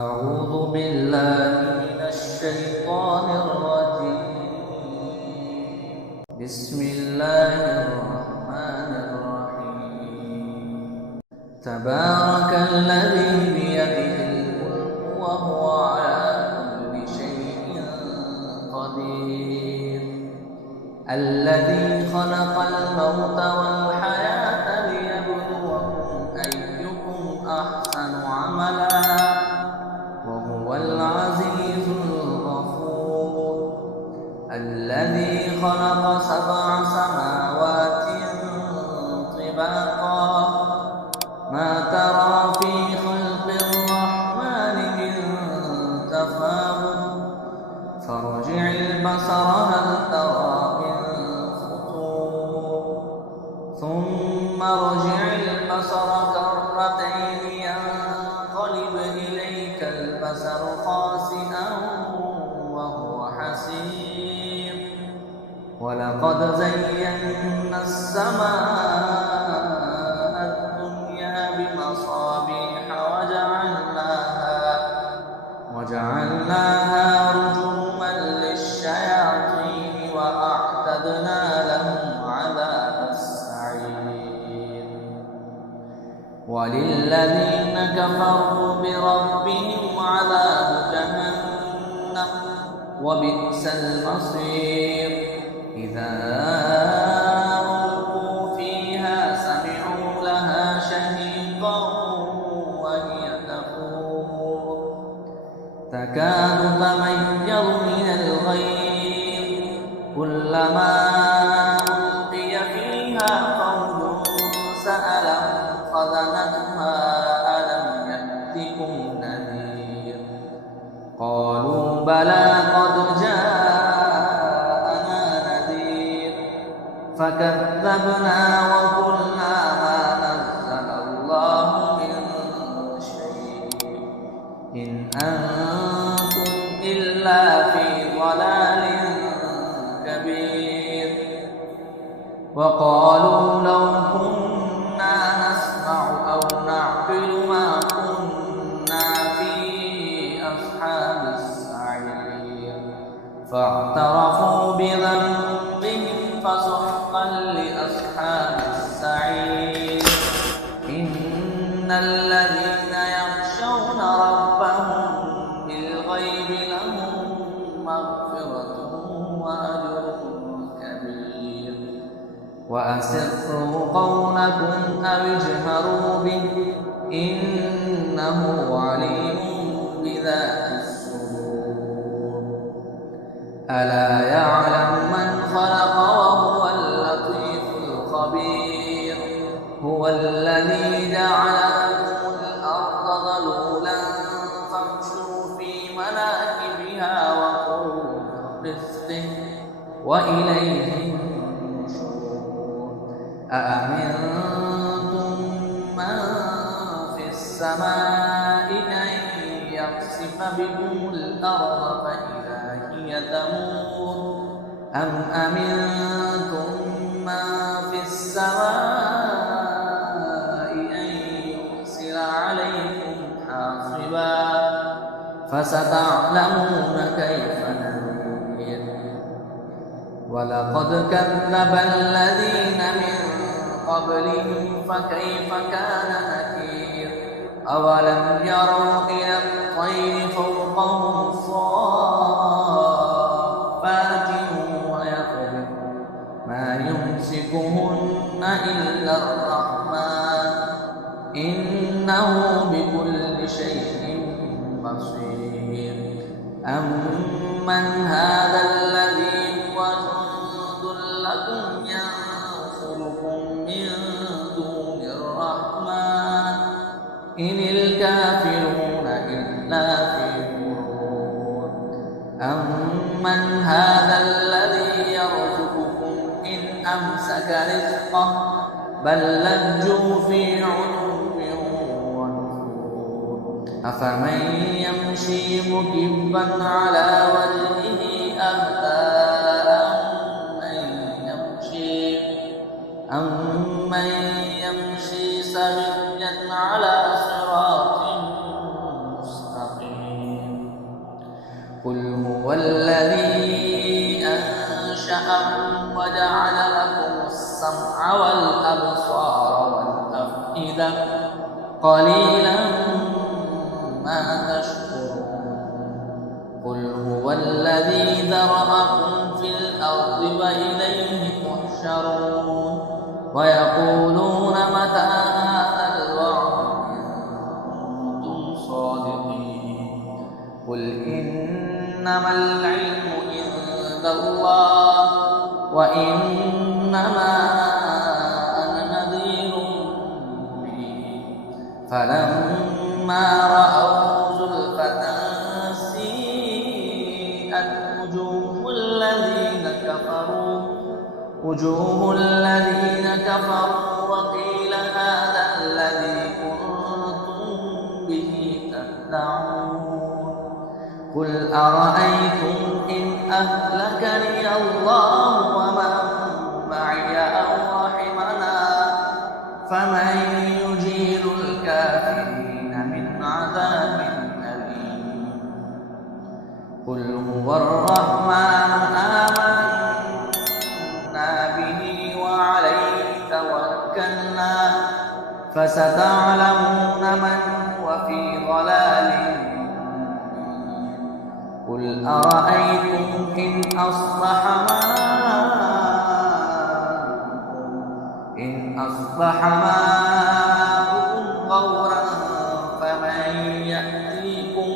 أعوذ بالله من الشيطان الرجيم. بسم الله الرحمن الرحيم. تبارك الذي بيده الملك وهو على كل شيء قدير. الذي خلق الموت والحياة ليبلوكم أيكم أحسن عملا وهو العزيز الغفور. الذي خلق 7 سماوات طباقا ما ترى في خلق الرحمن من تفاوت فارجع البصر هل ترى من فطور ثم ارجع البصر كرتين ينقلب إليك البصر خاسئا وهو حسير. ولقد زينا السماء الدنيا بمصابيح وجعلناها رجوما للشياطين وأعتدنا لهم عذاب السعير. وللذين كفروا بربهم عذاب جهنم وبئس المصير. إذا ألقوا فيها سمعوا لها شهيقا وهي تفور تكاد تميز من الغيظ كلما ألقي فيها فوج سألهم خزنتها ألم يأتكم نذير قالوا بلى قد جاءنا نذير فكذبنا وقلنا ما نزل الله من شيء إن أنتم إلا في ضلال كبير. وقالوا لو كنا نسمع أو نعقل ما كنا في أصحاب السعير فاعترفوا بذنبهم فسحقا لأصحاب السعير. إن الذين يخشون ربهم بالغيب لهم مغفرة وأجر كبير. وأسروا قولكم أو اجهروا به إنه عليم بذات الصدور. ألا يعلم من خلق وهو اللطيف الخبير. هو الذي جعل لكم الأرض ذلولا فامشوا في مناكبها وكلوا من رزقه وإليه النشور. أأمنتم من في السماء أن يخسف بكم الأرض فإذا هي تمور أم أمنتم من في السماء أن يرسل عليكم حاصبا فستعلمون كيف نذير. ولقد كذب الذين من قبلهم فكيف كان نكير. أولم يروا إلى الطير فوقهم صافات ويقبضن ما يمسكهن إلا الرحمن إنه بكل شيء بصير. أمن هذا الذي هو جند لكم ينصركم من دون الرحمن إن الكافرون إلا في غرور. أمن هذا الذي يرزقكم إن أمسك رزقه بل لجوا في عتو ونفور. أفمن يمشي مكبا على وجهه أهدى أمن يمشي سويا على صراط مستقيم. قل هو الذي أنشأكم وجعل لكم السمع والأبصار والأفئدة قليلا ما تشكرون قل هو الذي ذرأكم في الأرض وإليه تحشرون ويقولون متى هذا الوعد إن كنتم صادقين قل إنما العلم عند الله وإنما أنا نذير مبين فلما رأوا زلفة سيئت وجوه الذين كفروا وقيل هذا الذي كنتم به تدعون قل أرأيتم إن أهلكني الله ومن معي أو رحمنا فمن يجير الكافرين من عذاب أليم قل هو الرحمن آمنا به وعليه توكلنا فستعلمون من هو في ضلال قل أرأيتم إن أصبح ماؤكم غورا فمن يأتيكم